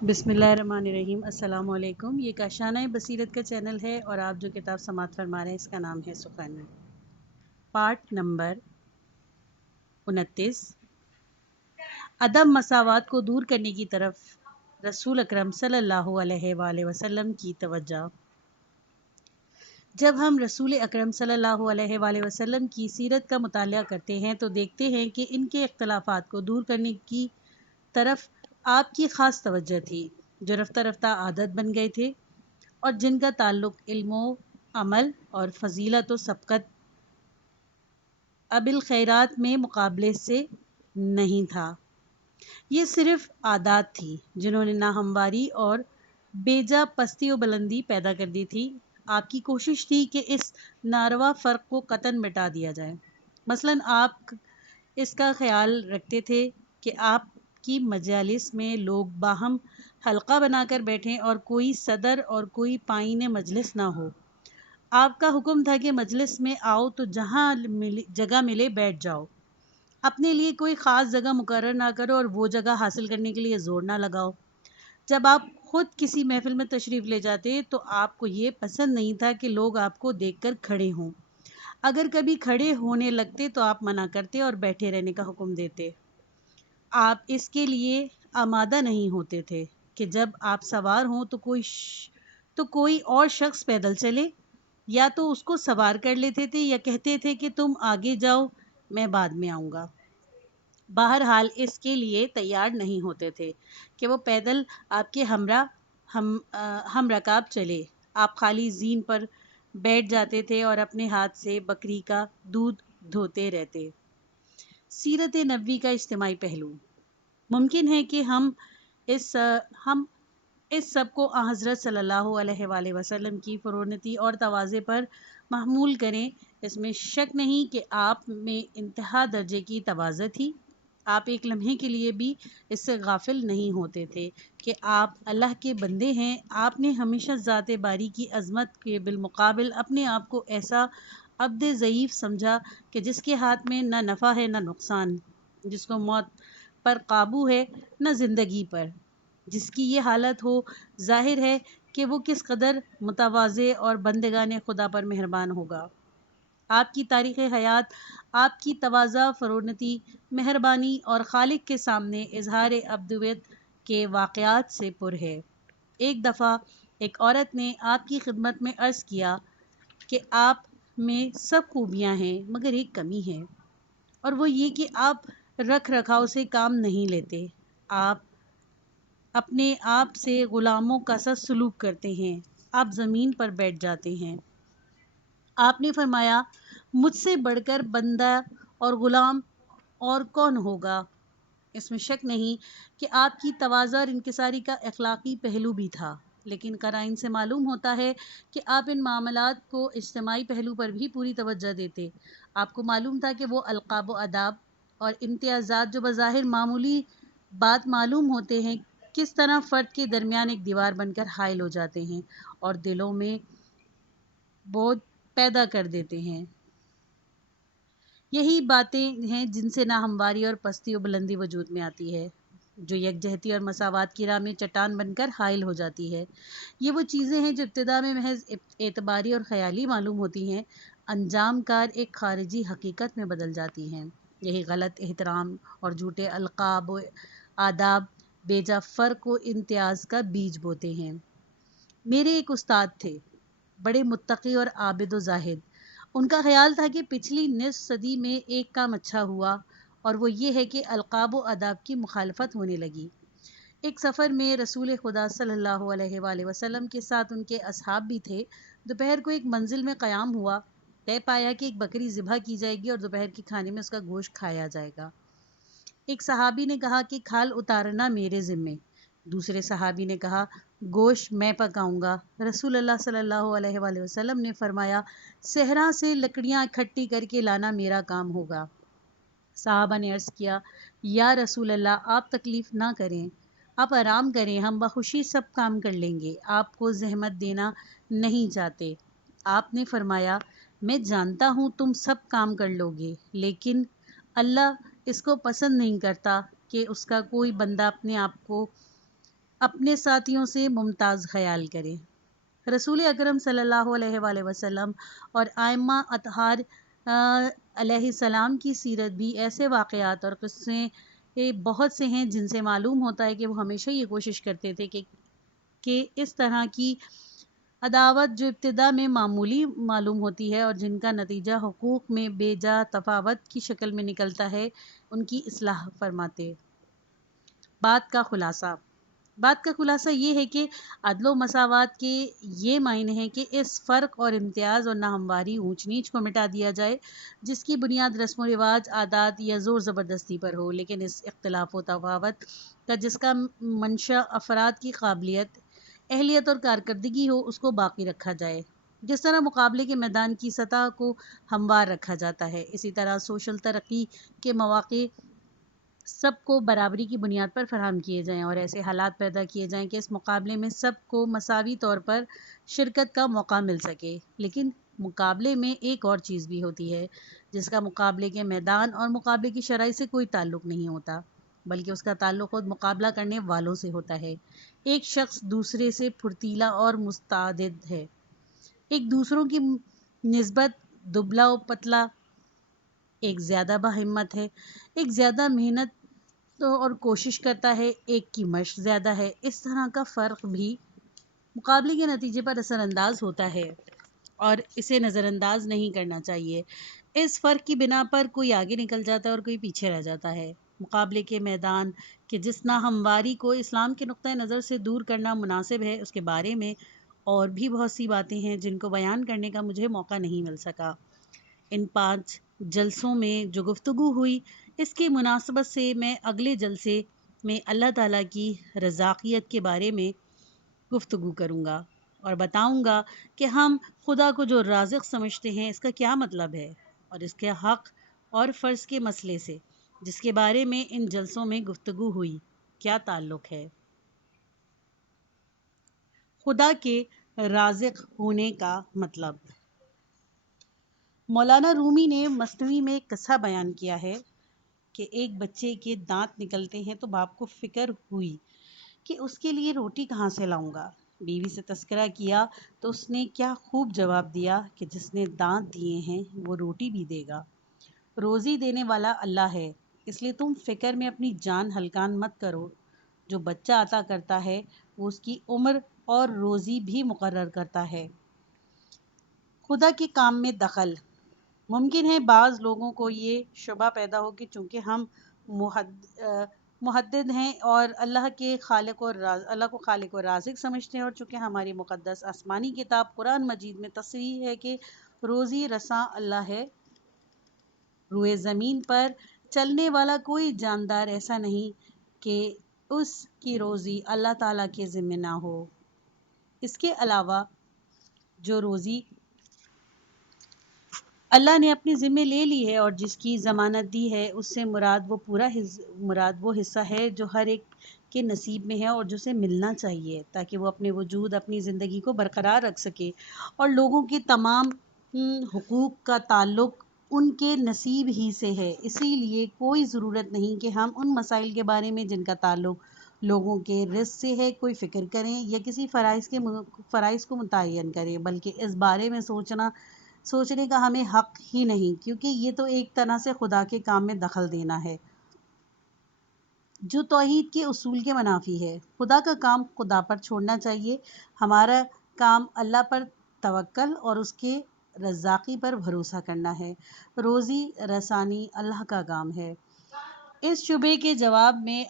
بسم اللہ الرحمن الرحیم۔ السلام علیکم۔ یہ کاشانہ بصیرت کا چینل ہے اور آپ جو کتاب سماعت فرما رہے ہیں اس کا نام ہے سخن۔ پارٹ نمبر 29، عدم مساوات کو دور کرنے کی طرف رسول اکرم صلی اللہ علیہ وآلہ وسلم کی توجہ۔ جب ہم رسول اکرم صلی اللہ علیہ وآلہ وسلم کی سیرت کا مطالعہ کرتے ہیں تو دیکھتے ہیں کہ ان کے اختلافات کو دور کرنے کی طرف آپ کی خاص توجہ تھی، جو رفتہ رفتہ عادت بن گئے تھے اور جن کا تعلق علم و عمل اور فضیلت و سبقت بالخیرات میں مقابلے سے نہیں تھا۔ یہ صرف عادات تھی جنہوں نے ناہمواری اور بیجا پستی و بلندی پیدا کر دی تھی۔ آپ کی کوشش تھی کہ اس ناروا فرق کو قطعاً مٹا دیا جائے۔ مثلاً آپ اس کا خیال رکھتے تھے کہ آپ کی مجالس میں لوگ باہم حلقہ بنا کر بیٹھیں اور کوئی صدر اور کوئی پائین مجلس نہ ہو۔ آپ کا حکم تھا کہ مجلس میں آؤ تو جہاں جگہ ملے بیٹھ جاؤ، اپنے لیے کوئی خاص جگہ مقرر نہ کرو اور وہ جگہ حاصل کرنے کے لیے زور نہ لگاؤ۔ جب آپ خود کسی محفل میں تشریف لے جاتے تو آپ کو یہ پسند نہیں تھا کہ لوگ آپ کو دیکھ کر کھڑے ہوں۔ اگر کبھی کھڑے ہونے لگتے تو آپ منع کرتے اور بیٹھے رہنے کا حکم دیتے۔ آپ اس کے لیے آمادہ نہیں ہوتے تھے کہ جب آپ سوار ہوں تو کوئی اور شخص پیدل چلے، یا تو اس کو سوار کر لیتے تھے یا کہتے تھے کہ تم آگے جاؤ، میں بعد میں آؤں گا۔ بہرحال اس کے لیے تیار نہیں ہوتے تھے کہ وہ پیدل آپ کے ہمراہ ہم رکاب چلے۔ آپ خالی زین پر بیٹھ جاتے تھے اور اپنے ہاتھ سے بکری کا دودھ دھوتے رہتے۔ سیرت نبوی کا اجتماعی پہلو۔ ممکن ہے کہ ہم اس سب کو حضرت صلی اللہ علیہ وآلہ وسلم کی فرونتی اور تواضع پر محمول کریں۔ اس میں شک نہیں کہ آپ میں انتہا درجے کی تواضع تھی۔ آپ ایک لمحے کے لیے بھی اس سے غافل نہیں ہوتے تھے کہ آپ اللہ کے بندے ہیں۔ آپ نے ہمیشہ ذات باری کی عظمت کے بالمقابل اپنے آپ کو ایسا عبد ضعیف سمجھا کہ جس کے ہاتھ میں نہ نفع ہے نہ نقصان، جس کو موت پر قابو ہے نہ زندگی پر۔ جس کی یہ حالت ہو، ظاہر ہے کہ وہ کس قدر متواضع اور بندگان خدا پر مہربان ہوگا۔ آپ کی تاریخ حیات آپ کی تواضع، فرونتی، مہربانی اور خالق کے سامنے اظہار عبودیت کے واقعات سے پر ہے۔ ایک دفعہ ایک عورت نے آپ کی خدمت میں عرض کیا کہ آپ میں سب خوبیاں ہیں مگر ایک کمی ہے، اور وہ یہ کہ آپ رکھ رکھاؤ سے کام نہیں لیتے۔ آپ اپنے آپ سے غلاموں کا سا سلوک کرتے ہیں۔ آپ زمین پر بیٹھ جاتے ہیں۔ آپ نے فرمایا، مجھ سے بڑھ کر بندہ اور غلام اور کون ہوگا؟ اس میں شک نہیں کہ آپ کی تواضع اور انکساری کا اخلاقی پہلو بھی تھا، لیکن قرائن سے معلوم ہوتا ہے کہ آپ ان معاملات کو اجتماعی پہلو پر بھی پوری توجہ دیتے۔ آپ کو معلوم تھا کہ وہ القاب و آداب اور امتیازات جو بظاہر معمولی بات معلوم ہوتے ہیں، کس طرح فرد کے درمیان ایک دیوار بن کر حائل ہو جاتے ہیں اور دلوں میں بوجھ پیدا کر دیتے ہیں۔ یہی باتیں ہیں جن سے ناہمواری اور پستی و بلندی وجود میں آتی ہے، جو یکجہتی اور مساوات کی راہ میں چٹان بن کر حائل ہو جاتی ہے۔ یہ وہ چیزیں ہیں جو ابتدا میں محض اعتباری اور خیالی معلوم ہوتی ہیں، انجام کار ایک خارجی حقیقت میں بدل جاتی ہیں۔ یہی غلط احترام اور جھوٹے القاب و آداب بیجا فرق و امتیاز کا بیج بوتے ہیں۔ میرے ایک استاد تھے، بڑے متقی اور عابد و زاہد۔ ان کا خیال تھا کہ پچھلی نصف صدی میں ایک کام اچھا ہوا، اور وہ یہ ہے کہ القاب و آداب کی مخالفت ہونے لگی۔ ایک سفر میں رسول خدا صلی اللہ علیہ وآلہ وسلم کے ساتھ ان کے اصحاب بھی تھے۔ دوپہر کو ایک منزل میں قیام ہوا۔ طے پایا کہ ایک بکری ذبح کی جائے گی اور دوپہر کے کھانے میں اس کا گوشت کھایا جائے گا۔ ایک صحابی نے کہا کہ کھال اتارنا میرے ذمے۔ دوسرے صحابی نے کہا، گوشت میں پکاؤں گا۔ رسول اللہ صلی اللہ علیہ وآلہ وسلم نے فرمایا، صحرا سے لکڑیاں اکٹھی کر کے لانا میرا کام ہوگا۔ صحابہ نے عرض کیا، یا رسول اللہ، آپ تکلیف نہ کریں، آپ آرام کریں، ہم بخوشی سب کام کر لیں گے، آپ کو زحمت دینا نہیں چاہتے۔ آپ نے فرمایا، میں جانتا ہوں تم سب کام کر لو گے، لیکن اللہ اس کو پسند نہیں کرتا کہ اس کا کوئی بندہ اپنے آپ کو اپنے ساتھیوں سے ممتاز خیال کریں۔ رسول اکرم صلی اللہ علیہ وآلہ وسلم اور ائمہ اطہار علیہ السلام کی سیرت بھی ایسے واقعات اور قصے بہت سے ہیں جن سے معلوم ہوتا ہے کہ وہ ہمیشہ یہ کوشش کرتے تھے کہ اس طرح کی عداوت جو ابتدا میں معمولی معلوم ہوتی ہے اور جن کا نتیجہ حقوق میں بے جا تفاوت کی شکل میں نکلتا ہے، ان کی اصلاح فرماتے۔ بات کا خلاصہ یہ ہے کہ عدل و مساوات کے یہ معنی ہے کہ اس فرق اور امتیاز اور ناہمواری اونچ نیچ کو مٹا دیا جائے جس کی بنیاد رسم و رواج، عادات یا زور زبردستی پر ہو، لیکن اس اختلاف و تفاوت کا جس کا منشا افراد کی قابلیت، اہلیت اور کارکردگی ہو، اس کو باقی رکھا جائے۔ جس طرح مقابلے کے میدان کی سطح کو ہموار رکھا جاتا ہے، اسی طرح سوشل ترقی کے مواقع سب کو برابری کی بنیاد پر فراہم کیے جائیں اور ایسے حالات پیدا کیے جائیں کہ اس مقابلے میں سب کو مساوی طور پر شرکت کا موقع مل سکے۔ لیکن مقابلے میں ایک اور چیز بھی ہوتی ہے جس کا مقابلے کے میدان اور مقابلے کی شرح سے کوئی تعلق نہیں ہوتا، بلکہ اس کا تعلق خود مقابلہ کرنے والوں سے ہوتا ہے۔ ایک شخص دوسرے سے پھرتیلا اور مستعد ہے، ایک دوسروں کی نسبت دبلا و پتلا، ایک زیادہ باہمت ہے، ایک زیادہ محنت اور کوشش کرتا ہے، ایک کی مشق زیادہ ہے۔ اس طرح کا فرق بھی مقابلے کے نتیجے پر اثر انداز ہوتا ہے اور اسے نظر انداز نہیں کرنا چاہیے۔ اس فرق کی بنا پر کوئی آگے نکل جاتا ہے اور کوئی پیچھے رہ جاتا ہے۔ مقابلے کے میدان کے جس ناہمواری کو اسلام کے نقطہ نظر سے دور کرنا مناسب ہے، اس کے بارے میں اور بھی بہت سی باتیں ہیں جن کو بیان کرنے کا مجھے موقع نہیں مل سکا۔ ان 5 جلسوں میں جو گفتگو ہوئی، اس کی مناسبت سے میں اگلے جلسے میں اللہ تعالیٰ کی رزاقیت کے بارے میں گفتگو کروں گا اور بتاؤں گا کہ ہم خدا کو جو رازق سمجھتے ہیں اس کا کیا مطلب ہے، اور اس کے حق اور فرض کے مسئلے سے جس کے بارے میں ان جلسوں میں گفتگو ہوئی کیا تعلق ہے۔ خدا کے رازق ہونے کا مطلب۔ مولانا رومی نے مثنوی میں ایک قصہ بیان کیا ہے کہ ایک بچے کے دانت نکلتے ہیں تو باپ کو فکر ہوئی کہ اس کے لیے روٹی کہاں سے لاؤں گا۔ بیوی سے تذکرہ کیا تو اس نے کیا خوب جواب دیا کہ جس نے دانت دیے ہیں وہ روٹی بھی دے گا۔ روزی دینے والا اللہ ہے، اس لیے تم فکر میں اپنی جان ہلکان مت کرو۔ جو بچہ عطا کرتا ہے وہ اس کی عمر اور روزی بھی مقرر کرتا ہے۔ خدا کے کام میں دخل۔ ممکن ہے بعض لوگوں کو یہ شبہ پیدا ہو کہ چونکہ ہم محدد ہیں اور اللہ کو خالق و رازق سمجھتے ہیں، اور چونکہ ہماری مقدس آسمانی کتاب قرآن مجید میں تصریح ہے کہ روزی رساں اللہ ہے، روئے زمین پر چلنے والا کوئی جاندار ایسا نہیں کہ اس کی روزی اللہ تعالیٰ کے ذمہ نہ ہو۔ اس کے علاوہ جو روزی اللہ نے اپنے ذمہ لے لی ہے اور جس کی ضمانت دی ہے، اس سے مراد وہ حصہ ہے جو ہر ایک کے نصیب میں ہے اور جو اسے ملنا چاہیے تاکہ وہ اپنے وجود، اپنی زندگی کو برقرار رکھ سکے، اور لوگوں کے تمام حقوق کا تعلق ان کے نصیب ہی سے ہے۔ اسی لیے کوئی ضرورت نہیں کہ ہم ان مسائل کے بارے میں جن کا تعلق لوگوں کے رزق سے ہے کوئی فکر کریں یا کسی فرائض کو متعین کریں، بلکہ اس بارے میں سوچنے کا ہمیں حق ہی نہیں، کیونکہ یہ تو ایک طرح سے خدا کے کام میں دخل دینا ہے جو توحید کے اصول کے منافی ہے۔ خدا کا کام خدا پر چھوڑنا چاہیے، ہمارا کام اللہ پر توکل اور اس کے رزاقی پر بھروسہ کرنا ہے۔ روزی رسانی اللہ کا کام ہے۔ اس شبے کے جواب میں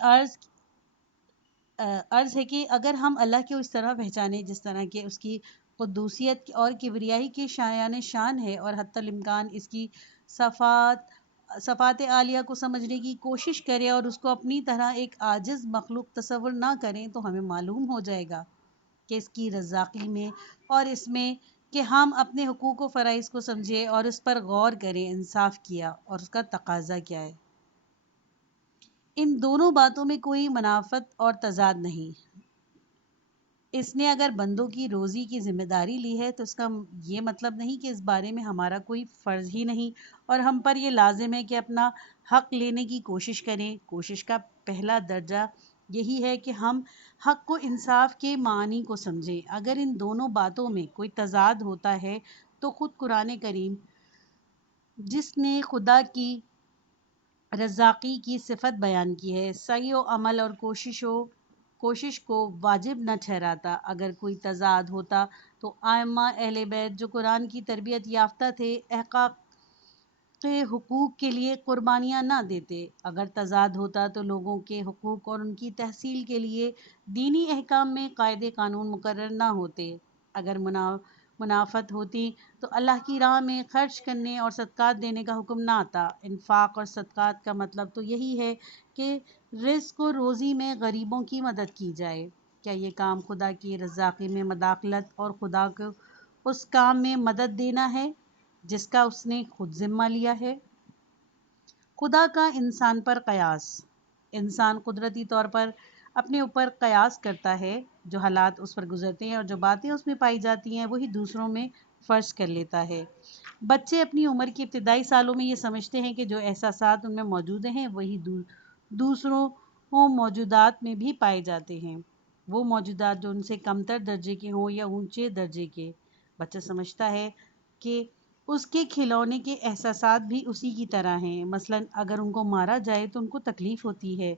عرض ہے کہ اگر ہم اللہ کو اس طرح پہچانیں جس طرح کہ اس کی قدوسیت اور کبریائی کے شان ہے، اور حتی الامکان اس کی صفات عالیہ کو سمجھنے کی کوشش کریں اور اس کو اپنی طرح ایک عاجز مخلوق تصور نہ کریں، تو ہمیں معلوم ہو جائے گا کہ اس کی رزاقی میں اور اس میں کہ ہم اپنے حقوق و فرائض کو سمجھیں اور اس پر غور کریں انصاف کیا اور اس کا تقاضا کیا ہے۔ ان دونوں باتوں میں کوئی منافت اور تضاد نہیں۔ اس نے اگر بندوں کی روزی کی ذمہ داری لی ہے تو اس کا یہ مطلب نہیں کہ اس بارے میں ہمارا کوئی فرض ہی نہیں اور ہم پر یہ لازم ہے کہ اپنا حق لینے کی کوشش کریں۔ کوشش کا پہلا درجہ یہی ہے کہ ہم حق و انصاف کے معنی کو سمجھیں۔ اگر ان دونوں باتوں میں کوئی تضاد ہوتا ہے تو خود قرآن کریم جس نے خدا کی رزاقی کی صفت بیان کی ہے، سعی و عمل اور کوشش کو واجب نہ ٹھہراتا۔ اگر کوئی تضاد ہوتا تو ائمہ اہل بیت جو قرآن کی تربیت یافتہ تھے احقاق کے حقوق کے لیے قربانیاں نہ دیتے۔ اگر تضاد ہوتا تو لوگوں کے حقوق اور ان کی تحصیل کے لیے دینی احکام میں قاعدے قانون مقرر نہ ہوتے۔ اگر منافت ہوتی تو اللہ کی راہ میں خرچ کرنے اور صدقات دینے کا حکم نہ آتا۔ انفاق اور صدقات کا مطلب تو یہی ہے کہ رزق و روزی میں غریبوں کی مدد کی جائے۔ کیا یہ کام خدا کی رزاقی میں مداخلت اور خدا کو اس کام میں مدد دینا ہے جس کا اس نے خود ذمہ لیا ہے؟ خدا کا انسان پر قیاس۔ انسان قدرتی طور پر اپنے اوپر قیاس کرتا ہے۔ جو حالات اس پر گزرتے ہیں اور جو باتیں اس میں پائی جاتی ہیں وہی دوسروں میں فرض کر لیتا ہے۔ بچے اپنی عمر کے ابتدائی سالوں میں یہ سمجھتے ہیں کہ جو احساسات ان میں موجود ہیں وہی دوسروں موجودات میں بھی پائے جاتے ہیں، وہ موجودات جو ان سے کمتر درجے کے ہوں یا اونچے درجے کے۔ بچہ سمجھتا ہے کہ اس کے کھلونے کے احساسات بھی اسی کی طرح ہیں، مثلاً اگر ان کو مارا جائے تو ان کو تکلیف ہوتی ہے،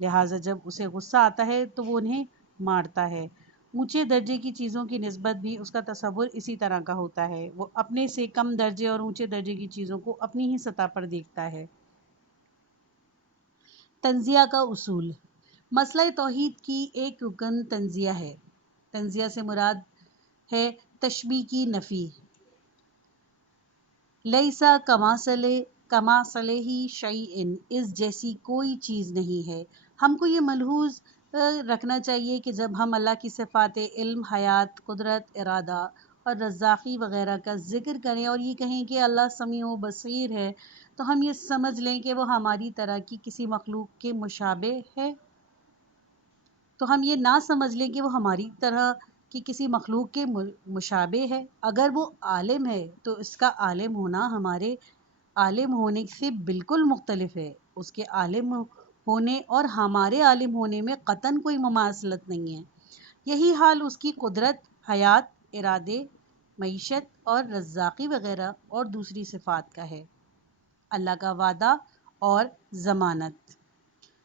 لہٰذا جب اسے غصہ آتا ہے تو وہ انہیں مارتا ہے۔ اونچے درجے کی چیزوں کی نسبت بھی اس کا تصور اسی طرح کا ہوتا ہے، وہ اپنے سے کم درجے اور اونچے درجے کی چیزوں کو اپنی ہی سطح پر دیکھتا ہے۔ تنزیہ کا اصول۔ مسئلہ توحید کی ایک رکن تنزیہ ہے۔ تنزیہ سے مراد ہے تشبیہ کی نفی۔ لیسا کمثلہ شیء، اس جیسی کوئی چیز نہیں ہے۔ ہم کو یہ ملحوظ رکھنا چاہیے کہ جب ہم اللہ کی صفات علم، حیات، قدرت، ارادہ اور رزاقی وغیرہ کا ذکر کریں اور یہ کہیں کہ اللہ سمیع و بصیر ہے تو ہم یہ سمجھ لیں کہ وہ ہماری طرح کی کسی مخلوق کے مشابہ ہے۔ تو ہم یہ نہ سمجھ لیں کہ وہ ہماری طرح کی کسی مخلوق کے مشابہ ہے۔ اگر وہ عالم ہے تو اس کا عالم ہونا ہمارے عالم ہونے سے بالکل مختلف ہے۔ اس کے عالم ہونے اور ہمارے عالم ہونے میں قطعاً کوئی مماثلت نہیں ہے۔ یہی حال اس کی قدرت، حیات، ارادے، معیشت اور رزاقی وغیرہ اور دوسری صفات کا ہے۔ اللہ کا وعدہ اور ضمانت۔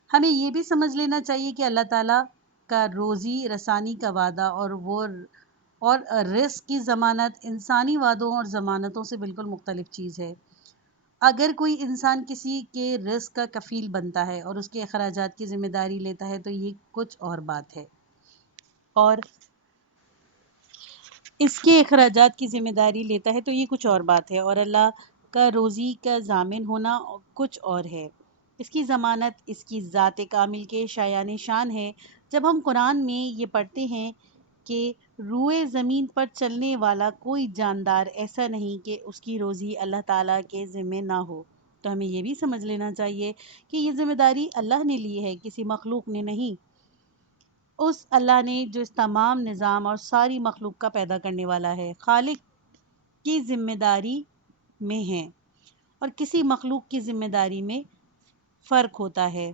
ہمیں یہ بھی سمجھ لینا چاہیے کہ اللہ تعالیٰ کا روزی رسانی کا وعدہ اور رزق کی ضمانت انسانی وعدوں اور ضمانتوں سے بالکل مختلف چیز ہے۔ اگر کوئی انسان کسی کے رزق کا کفیل بنتا ہے اور اس کے اخراجات کی ذمہ داری لیتا ہے تو یہ کچھ اور بات ہے، اور اس کے اخراجات کی ذمہ داری لیتا ہے تو یہ کچھ اور بات ہے، اور اللہ کا روزی کا ضامن ہونا کچھ اور ہے۔ اس کی ضمانت اس کی ذات کامل کے شایان شان ہے۔ جب ہم قرآن میں یہ پڑھتے ہیں کہ روئے زمین پر چلنے والا کوئی جاندار ایسا نہیں کہ اس کی روزی اللہ تعالیٰ کے ذمہ نہ ہو، تو ہمیں یہ بھی سمجھ لینا چاہیے کہ یہ ذمہ داری اللہ نے لی ہے، کسی مخلوق نے نہیں۔ اس اللہ نے جو اس تمام نظام اور ساری مخلوق کا پیدا کرنے والا ہے، خالق کی ذمہ داری میں ہے اور کسی مخلوق کی ذمہ داری میں فرق ہوتا ہے۔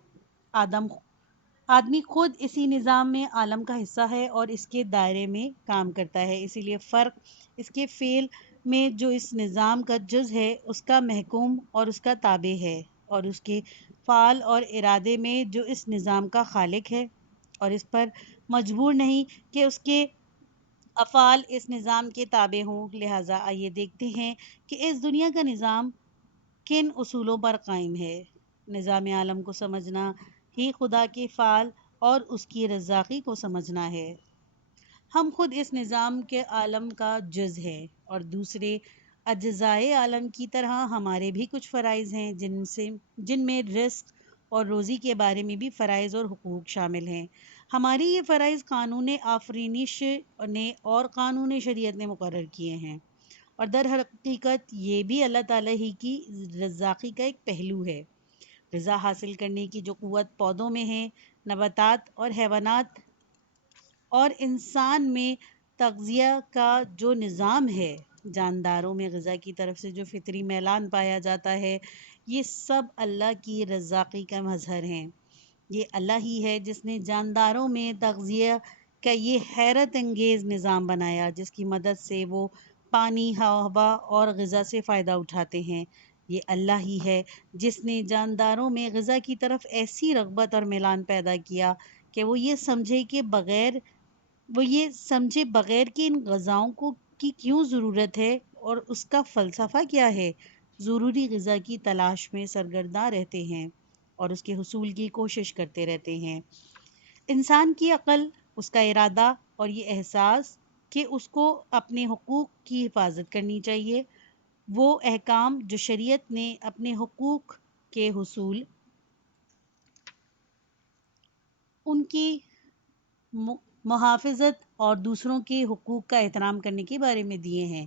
آدمی خود اسی نظام میں عالم کا حصہ ہے اور اس کے دائرے میں کام کرتا ہے، اسی لیے فرق اس کے فعل میں جو اس نظام کا جز ہے اس کا محکوم اور اس کا تابع ہے، اور اس کے فعل اور ارادے میں جو اس نظام کا خالق ہے اور اس پر مجبور نہیں کہ اس کے افعال اس نظام کے تابع ہوں۔ لہٰذا آئیے دیکھتے ہیں کہ اس دنیا کا نظام کن اصولوں پر قائم ہے۔ نظام عالم کو سمجھنا ہی خدا کے فعل اور اس کی رزاقی کو سمجھنا ہے۔ ہم خود اس نظام کے عالم کا جز ہیں اور دوسرے اجزائے عالم کی طرح ہمارے بھی کچھ فرائض ہیں جن میں رزق اور روزی کے بارے میں بھی فرائض اور حقوق شامل ہیں۔ ہماری یہ فرائض قانون آفرینش نے اور قانون شریعت نے مقرر کیے ہیں، اور در حقیقت یہ بھی اللہ تعالیٰ ہی کی رزاقی کا ایک پہلو ہے۔ غذا حاصل کرنے کی جو قوت پودوں میں ہے، نباتات اور حیوانات اور انسان میں تغذیہ کا جو نظام ہے، جانداروں میں غذا کی طرف سے جو فطری میلان پایا جاتا ہے، یہ سب اللہ کی رزاقی کا مظہر ہیں۔ یہ اللہ ہی ہے جس نے جانداروں میں تغذیہ کا یہ حیرت انگیز نظام بنایا جس کی مدد سے وہ پانی، ہوا اور غذا سے فائدہ اٹھاتے ہیں۔ یہ اللہ ہی ہے جس نے جانداروں میں غذا کی طرف ایسی رغبت اور میلان پیدا کیا کہ وہ یہ سمجھے بغیر کہ ان غذاؤں کی کیوں ضرورت ہے اور اس کا فلسفہ کیا ہے، ضروری غذا کی تلاش میں سرگرداں رہتے ہیں اور اس کے حصول کی کوشش کرتے رہتے ہیں۔ انسان کی عقل، اس کا ارادہ اور یہ احساس کہ اس کو اپنے حقوق کی حفاظت کرنی چاہیے، وہ احکام جو شریعت نے اپنے حقوق کے حصول، ان کی محافظت اور دوسروں کے حقوق کا احترام کرنے کے بارے میں دیے ہیں،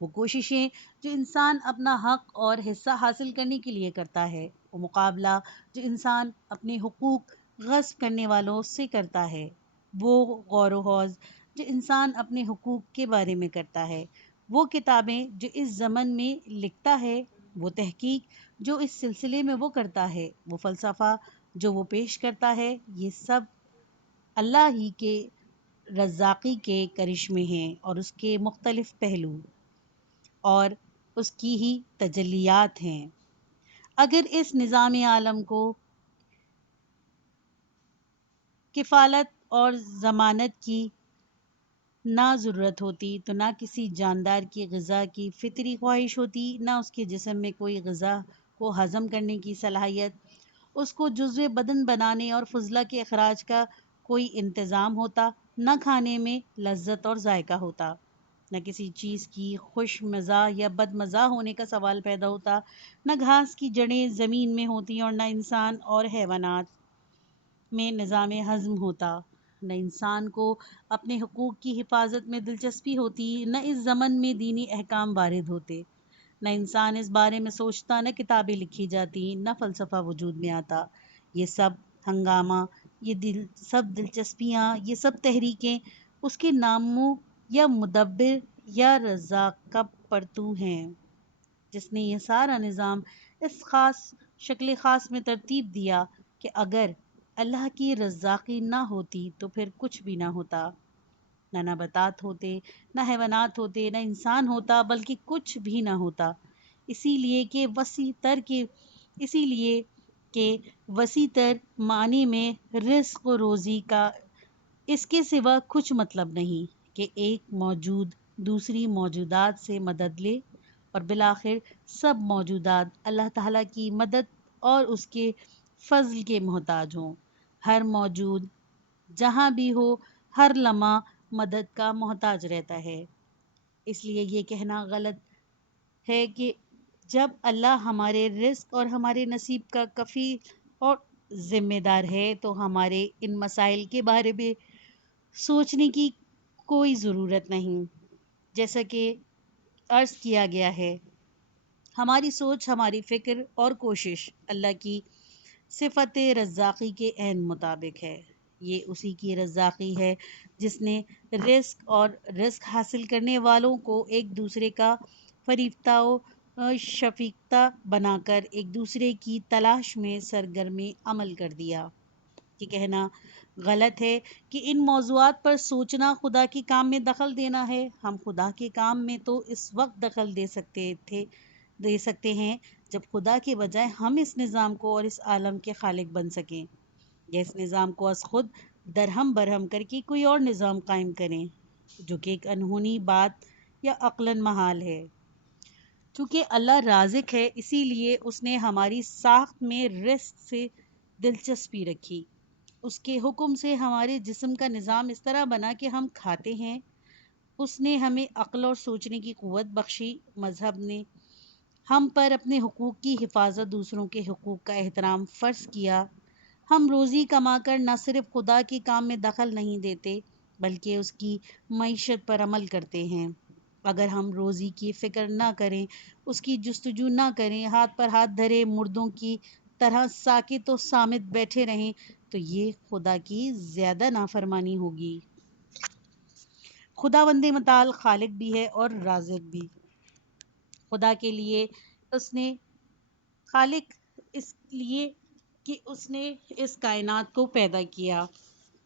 وہ کوششیں جو انسان اپنا حق اور حصہ حاصل کرنے کے لیے کرتا ہے، وہ مقابلہ جو انسان اپنے حقوق غصب کرنے والوں سے کرتا ہے، وہ غور و خوض جو انسان اپنے حقوق کے بارے میں کرتا ہے، وہ کتابیں جو اس ضمن میں لکھتا ہے، وہ تحقیق جو اس سلسلے میں وہ کرتا ہے، وہ فلسفہ جو وہ پیش کرتا ہے، یہ سب اللہ ہی کے رزاقی کے کرشمے ہیں اور اس کے مختلف پہلو اور اس کی ہی تجلیات ہیں۔ اگر اس نظام عالم کو کفالت اور ضمانت کی نہ ضرورت ہوتی تو نہ کسی جاندار کی غذا کی فطری خواہش ہوتی، نہ اس کے جسم میں کوئی غذا کو ہضم کرنے کی صلاحیت، اس کو جزو بدن بنانے اور فضلہ کے اخراج کا کوئی انتظام ہوتا، نہ کھانے میں لذت اور ذائقہ ہوتا، نہ کسی چیز کی خوش مزہ یا بد مزہ ہونے کا سوال پیدا ہوتا، نہ گھاس کی جڑیں زمین میں ہوتی اور نہ انسان اور حیوانات میں نظام ہضم ہوتا، نہ انسان کو اپنے حقوق کی حفاظت میں دلچسپی ہوتی، نہ اس زمن میں دینی احکام وارد ہوتے، نہ انسان اس بارے میں سوچتا، نہ کتابیں لکھی جاتی، نہ فلسفہ وجود میں آتا۔ یہ سب ہنگامہ، سب دلچسپیاں، یہ سب تحریکیں اس کے ناموں یا مدبر یا رزاق کا پرتو ہیں جس نے یہ سارا نظام اس خاص شکل خاص میں ترتیب دیا کہ اگر اللہ کی رزاقی نہ ہوتی تو پھر کچھ بھی نہ ہوتا، نہ نباتات ہوتے، نہ حیوانات ہوتے، نہ انسان ہوتا، بلکہ کچھ بھی نہ ہوتا، اسی لیے کہ وسیع تر معنی میں رزق و روزی کا اس کے سوا کچھ مطلب نہیں کہ ایک موجود دوسری موجودات سے مدد لے اور بالآخر سب موجودات اللہ تعالیٰ کی مدد اور اس کے فضل کے محتاج ہوں۔ ہر موجود جہاں بھی ہو ہر لمحہ مدد کا محتاج رہتا ہے۔ اس لیے یہ کہنا غلط ہے کہ جب اللہ ہمارے رزق اور ہمارے نصیب کا کفیل اور ذمہ دار ہے تو ہمارے ان مسائل کے بارے میں سوچنے کی کوئی ضرورت نہیں۔ جیسا کہ عرض کیا گیا ہے، ہماری سوچ، ہماری فکر اور کوشش اللہ کی صفت رزاقی کے عین مطابق ہے۔ یہ اسی کی رزاقی ہے جس نے رزق اور رزق حاصل کرنے والوں کو ایک دوسرے کا فریفتہ و شفیقتہ بنا کر ایک دوسرے کی تلاش میں سرگرم عمل کر دیا۔ یہ کہنا غلط ہے کہ ان موضوعات پر سوچنا خدا کے کام میں دخل دینا ہے۔ ہم خدا کے کام میں تو اس وقت دخل دے سکتے ہیں جب خدا کے بجائے ہم اس نظام کو اور اس عالم کے خالق بن سکیں، یا اس نظام کو از خود درہم برہم کر کے کوئی اور نظام قائم کریں، جو کہ ایک انہونی بات یا عقلاً محال ہے۔ چونکہ اللہ رازق ہے، اسی لیے اس نے ہماری ساخت میں رزق سے دلچسپی رکھی۔ اس کے حکم سے ہمارے جسم کا نظام اس طرح بنا کہ ہم کھاتے ہیں۔ اس نے ہمیں عقل اور سوچنے کی قوت بخشی۔ مذہب نے ہم پر اپنے حقوق کی حفاظت، دوسروں کے حقوق کا احترام فرض کیا۔ ہم روزی کما کر نہ صرف خدا کے کام میں دخل نہیں دیتے بلکہ اس کی معیشت پر عمل کرتے ہیں۔ اگر ہم روزی کی فکر نہ کریں، اس کی جستجو نہ کریں، ہاتھ پر ہاتھ دھرے مردوں کی طرح ساکت و صامت بیٹھے رہیں تو یہ خدا کی زیادہ نافرمانی ہوگی۔ خداوند متعال خالق بھی ہے اور رازق بھی۔ خدا کے لیے اس نے خالق اس لیے کہ اس نے اس کائنات کو پیدا کیا۔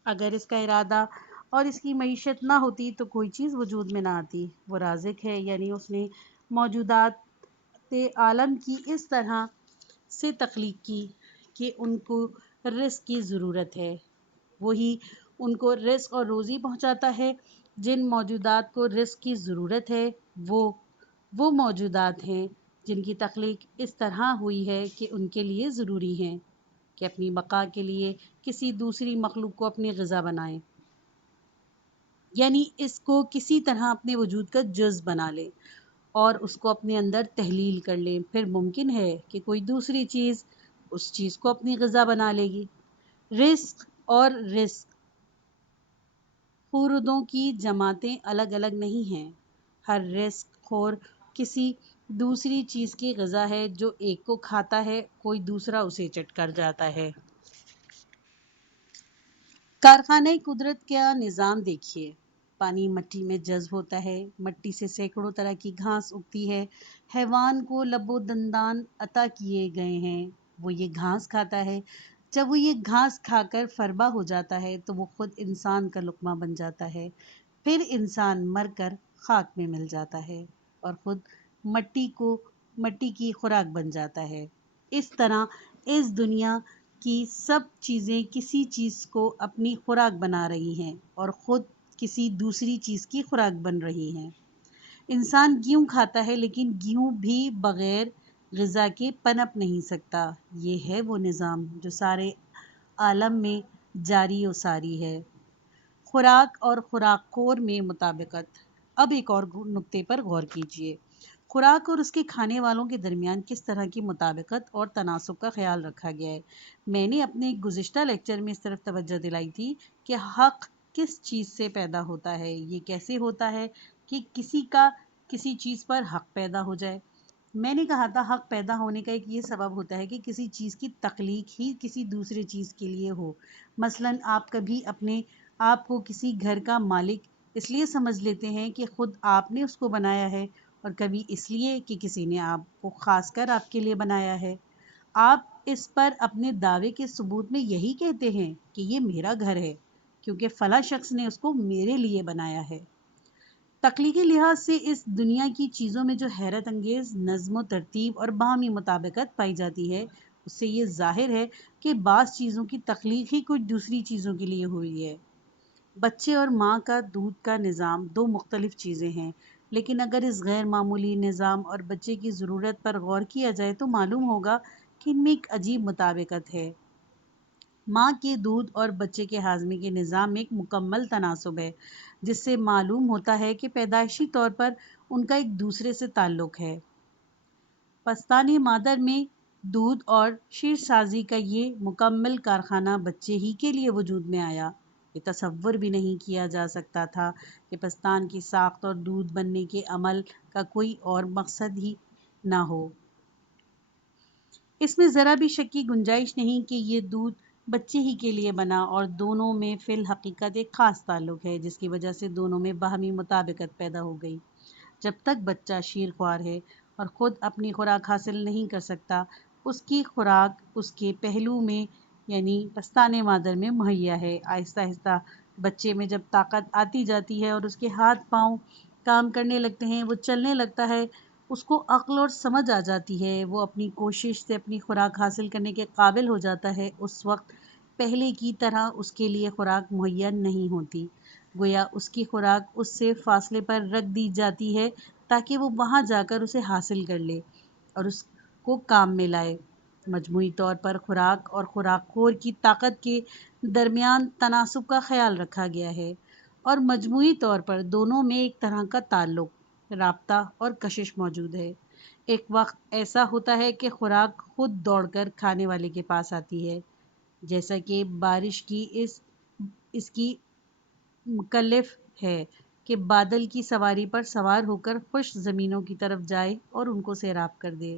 اگر اس کا ارادہ اور اس کی معیشت نہ ہوتی تو کوئی چیز وجود میں نہ آتی۔ وہ رازق ہے، یعنی اس نے موجودات عالم کی اس طرح سے تخلیق کی کہ ان کو رزق کی ضرورت ہے۔ وہی ان کو رزق اور روزی پہنچاتا ہے۔ جن موجودات کو رزق کی ضرورت ہے وہ موجودات ہیں جن کی تخلیق اس طرح ہوئی ہے کہ ان کے لیے ضروری ہیں کہ اپنی بقا کے لیے کسی دوسری مخلوق کو اپنی غذا بنائیں، یعنی اس کو کسی طرح اپنے وجود کا جز بنا لے اور اس کو اپنے اندر تحلیل کر لیں، پھر ممکن ہے کہ کوئی دوسری چیز اس چیز کو اپنی غذا بنا لے گی۔ رزق اور رزق خوردوں کی جماعتیں الگ الگ نہیں ہیں۔ ہر رزق خور کسی دوسری چیز کی غذا ہے، جو ایک کو کھاتا ہے کوئی دوسرا اسے چٹ کر جاتا ہے۔ کارخانہ قدرت کا نظام دیکھیے۔ پانی مٹی میں جذب ہوتا ہے، مٹی سے سینکڑوں طرح کی گھاس اگتی ہے۔ حیوان کو لب و دندان عطا کیے گئے ہیں، وہ یہ گھاس کھاتا ہے۔ جب وہ یہ گھاس کھا کر فربا ہو جاتا ہے تو وہ خود انسان کا لقمہ بن جاتا ہے۔ پھر انسان مر کر خاک میں مل جاتا ہے اور خود مٹی کی خوراک بن جاتا ہے۔ اس طرح اس دنیا کی سب چیزیں کسی چیز کو اپنی خوراک بنا رہی ہیں اور خود کسی دوسری چیز کی خوراک بن رہی ہیں۔ انسان گیہوں کھاتا ہے، لیکن گیہوں بھی بغیر غذا کے پنپ نہیں سکتا۔ یہ ہے وہ نظام جو سارے عالم میں جاری و ساری ہے۔ خوراک اور خوراک خور میں مطابقت۔ اب ایک اور نقطے پر غور کیجیے۔ خوراک اور اس کے کھانے والوں کے درمیان کس طرح کی مطابقت اور تناسب کا خیال رکھا گیا ہے۔ میں نے اپنے گزشتہ لیکچر میں اس طرف توجہ دلائی تھی کہ حق کس چیز سے پیدا ہوتا ہے۔ یہ کیسے ہوتا ہے کہ کسی کا کسی چیز پر حق پیدا ہو جائے۔ میں نے کہا تھا حق پیدا ہونے کا ایک یہ سبب ہوتا ہے کہ کسی چیز کی تخلیق ہی کسی دوسرے چیز کے لیے ہو۔ مثلاً آپ کبھی اپنے آپ کو کسی گھر کا مالک اس لیے سمجھ لیتے ہیں کہ خود آپ نے اس کو بنایا ہے، اور کبھی اس لیے کہ کسی نے آپ کو خاص کر آپ کے لیے بنایا ہے۔ آپ اس پر اپنے دعوے کے ثبوت میں یہی کہتے ہیں کہ یہ میرا گھر ہے کیونکہ فلاں شخص نے اس کو میرے لیے بنایا ہے۔ تخلیقی لحاظ سے اس دنیا کی چیزوں میں جو حیرت انگیز نظم و ترتیب اور باہمی مطابقت پائی جاتی ہے، اس سے یہ ظاہر ہے کہ بعض چیزوں کی تخلیق ہی کچھ دوسری چیزوں کے لیے ہوئی ہے۔ بچے اور ماں کا دودھ کا نظام دو مختلف چیزیں ہیں، لیکن اگر اس غیر معمولی نظام اور بچے کی ضرورت پر غور کیا جائے تو معلوم ہوگا کہ ان میں ایک عجیب مطابقت ہے۔ ماں کے دودھ اور بچے کے ہاضمے کے نظام میں ایک مکمل تناسب ہے، جس سے معلوم ہوتا ہے کہ پیدائشی طور پر ان کا ایک دوسرے سے تعلق ہے۔ پستان مادر میں دودھ اور شیر سازی کا یہ مکمل کارخانہ بچے ہی کے لیے وجود میں آیا۔ یہ تصور بھی نہیں کیا جا سکتا تھا کہ پستان کی ساخت اور دودھ بننے کے عمل کا کوئی اور مقصد ہی نہ ہو۔ اس میں ذرا بھی شک کی گنجائش نہیں کہ یہ دودھ بچے ہی کے لیے بنا، اور دونوں میں فی الحقیقت ایک خاص تعلق ہے جس کی وجہ سے دونوں میں باہمی مطابقت پیدا ہو گئی۔ جب تک بچہ شیر خوار ہے اور خود اپنی خوراک حاصل نہیں کر سکتا، اس کی خوراک اس کے پہلو میں یعنی پستان مادر میں مہیا ہے۔ آہستہ آہستہ بچے میں جب طاقت آتی جاتی ہے اور اس کے ہاتھ پاؤں کام کرنے لگتے ہیں، وہ چلنے لگتا ہے، اس کو عقل اور سمجھ آ جاتی ہے، وہ اپنی کوشش سے اپنی خوراک حاصل کرنے کے قابل ہو جاتا ہے، اس وقت پہلے کی طرح اس کے لیے خوراک مہیا نہیں ہوتی، گویا اس کی خوراک اس سے فاصلے پر رکھ دی جاتی ہے تاکہ وہ وہاں جا کر اسے حاصل کر لے اور اس کو کام میں لائے۔ مجموعی طور پر خوراک اور خوراک خور کی طاقت کے درمیان تناسب کا خیال رکھا گیا ہے، اور مجموعی طور پر دونوں میں ایک طرح کا تعلق، رابطہ اور کشش موجود ہے۔ ایک وقت ایسا ہوتا ہے کہ خوراک خود دوڑ کر کھانے والے کے پاس آتی ہے، جیسا کہ بارش کی اس کی مکلف ہے کہ بادل کی سواری پر سوار ہو کر خشک زمینوں کی طرف جائے اور ان کو سیراب کر دے۔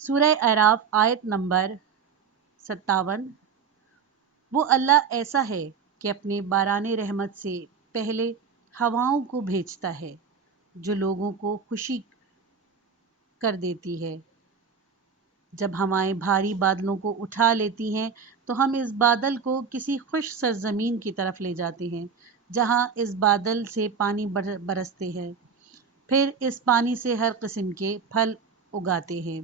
سورہ اعراف آیت نمبر 57۔ وہ اللہ ایسا ہے کہ اپنے باران رحمت سے پہلے ہواؤں کو بھیجتا ہے جو لوگوں کو خوشی کر دیتی ہے، جب ہوائیں بھاری بادلوں کو اٹھا لیتی ہیں تو ہم اس بادل کو کسی خوش سرزمین کی طرف لے جاتے ہیں جہاں اس بادل سے پانی برستے ہیں، پھر اس پانی سے ہر قسم کے پھل اگاتے ہیں۔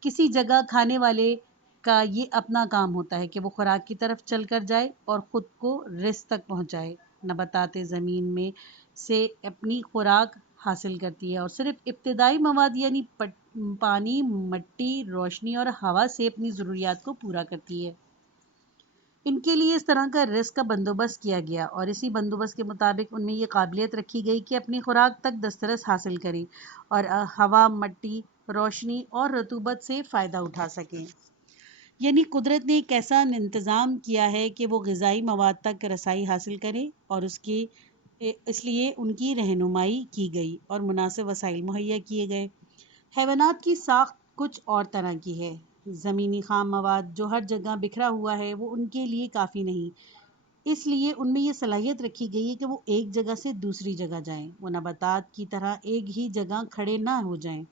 کسی جگہ کھانے والے کا یہ اپنا کام ہوتا ہے کہ وہ خوراک کی طرف چل کر جائے اور خود کو رزق تک پہنچائے۔ نباتات زمین میں سے اپنی خوراک حاصل کرتی ہے اور صرف ابتدائی مواد یعنی پانی، مٹی، روشنی اور ہوا سے اپنی ضروریات کو پورا کرتی ہے۔ ان کے لیے اس طرح کا رزق کا بندوبست کیا گیا اور اسی بندوبست کے مطابق ان میں یہ قابلیت رکھی گئی کہ اپنی خوراک تک دسترس حاصل کریں اور ہوا، مٹی، روشنی اور رطوبت سے فائدہ اٹھا سکیں۔ یعنی قدرت نے ایک ایسا انتظام کیا ہے کہ وہ غذائی مواد تک رسائی حاصل کریں اور اس لیے ان کی رہنمائی کی گئی اور مناسب وسائل مہیا کیے گئے۔ حیوانات کی ساخت کچھ اور طرح کی ہے۔ زمینی خام مواد جو ہر جگہ بکھرا ہوا ہے وہ ان کے لیے کافی نہیں، اس لیے ان میں یہ صلاحیت رکھی گئی ہے کہ وہ ایک جگہ سے دوسری جگہ جائیں، وہ نباتات کی طرح ایک ہی جگہ کھڑے نہ ہو جائیں۔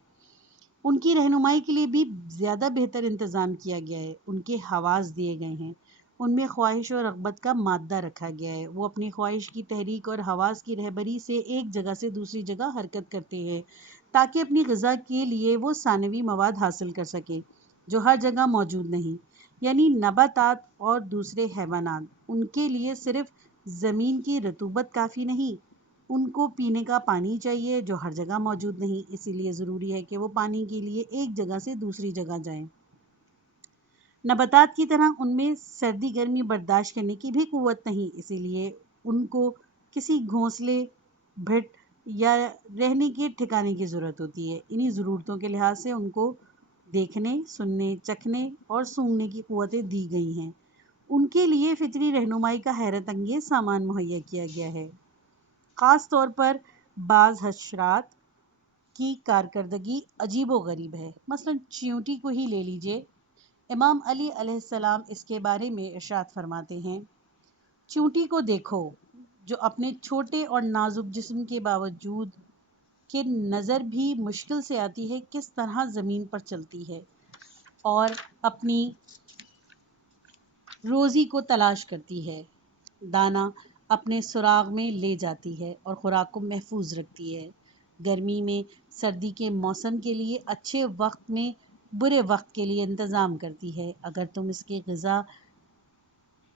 ان کی رہنمائی کے لیے بھی زیادہ بہتر انتظام کیا گیا ہے۔ ان کے حواس دیے گئے ہیں، ان میں خواہش اور رغبت کا مادہ رکھا گیا ہے، وہ اپنی خواہش کی تحریک اور حواس کی رہبری سے ایک جگہ سے دوسری جگہ حرکت کرتے ہیں تاکہ اپنی غذا کے لیے وہ ثانوی مواد حاصل کر سکیں جو ہر جگہ موجود نہیں۔ یعنی نباتات اور دوسرے حیوانات، ان کے لیے صرف زمین کی رطوبت کافی نہیں، ان کو پینے کا پانی چاہیے جو ہر جگہ موجود نہیں، اسی لیے ضروری ہے کہ وہ پانی کے لیے ایک جگہ سے دوسری جگہ جائیں۔ نباتات کی طرح ان میں سردی گرمی برداشت کرنے کی بھی قوت نہیں، اسی لیے ان کو کسی گھونسلے، بھٹ یا رہنے کے ٹھکانے کی ضرورت ہوتی ہے۔ انہی ضرورتوں کے لحاظ سے ان کو دیکھنے، سننے، چکھنے اور سونگھنے کی قوتیں دی گئی ہیں۔ ان کے لیے فطری رہنمائی کا حیرت انگیز سامان مہیا کیا گیا ہے۔ خاص طور پر بعض حشرات کی کارکردگی عجیب و غریب ہے۔ مثلاً چیونٹی کو ہی لے لیجئے۔ امام علی علیہ السلام اس کے بارے میں ارشاد فرماتے ہیں، چیونٹی کو دیکھو جو اپنے چھوٹے اور نازک جسم کے باوجود کہ نظر بھی مشکل سے آتی ہے کس طرح زمین پر چلتی ہے اور اپنی روزی کو تلاش کرتی ہے، دانہ اپنے سراغ میں لے جاتی ہے اور خوراک کو محفوظ رکھتی ہے، گرمی میں سردی کے موسم کے لیے، اچھے وقت میں برے وقت کے لیے انتظام کرتی ہے۔ اگر تم اس کے غذا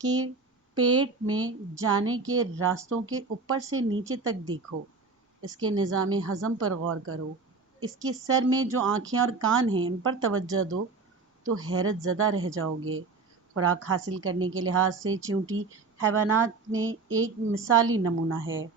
کے پیٹ میں جانے کے راستوں کے اوپر سے نیچے تک دیکھو، اس کے نظام ہضم پر غور کرو، اس کے سر میں جو آنکھیں اور کان ہیں ان پر توجہ دو تو حیرت زدہ رہ جاؤ گے۔ خوراک حاصل کرنے کے لحاظ سے چیونٹی حیوانات میں ایک مثالی نمونہ ہے۔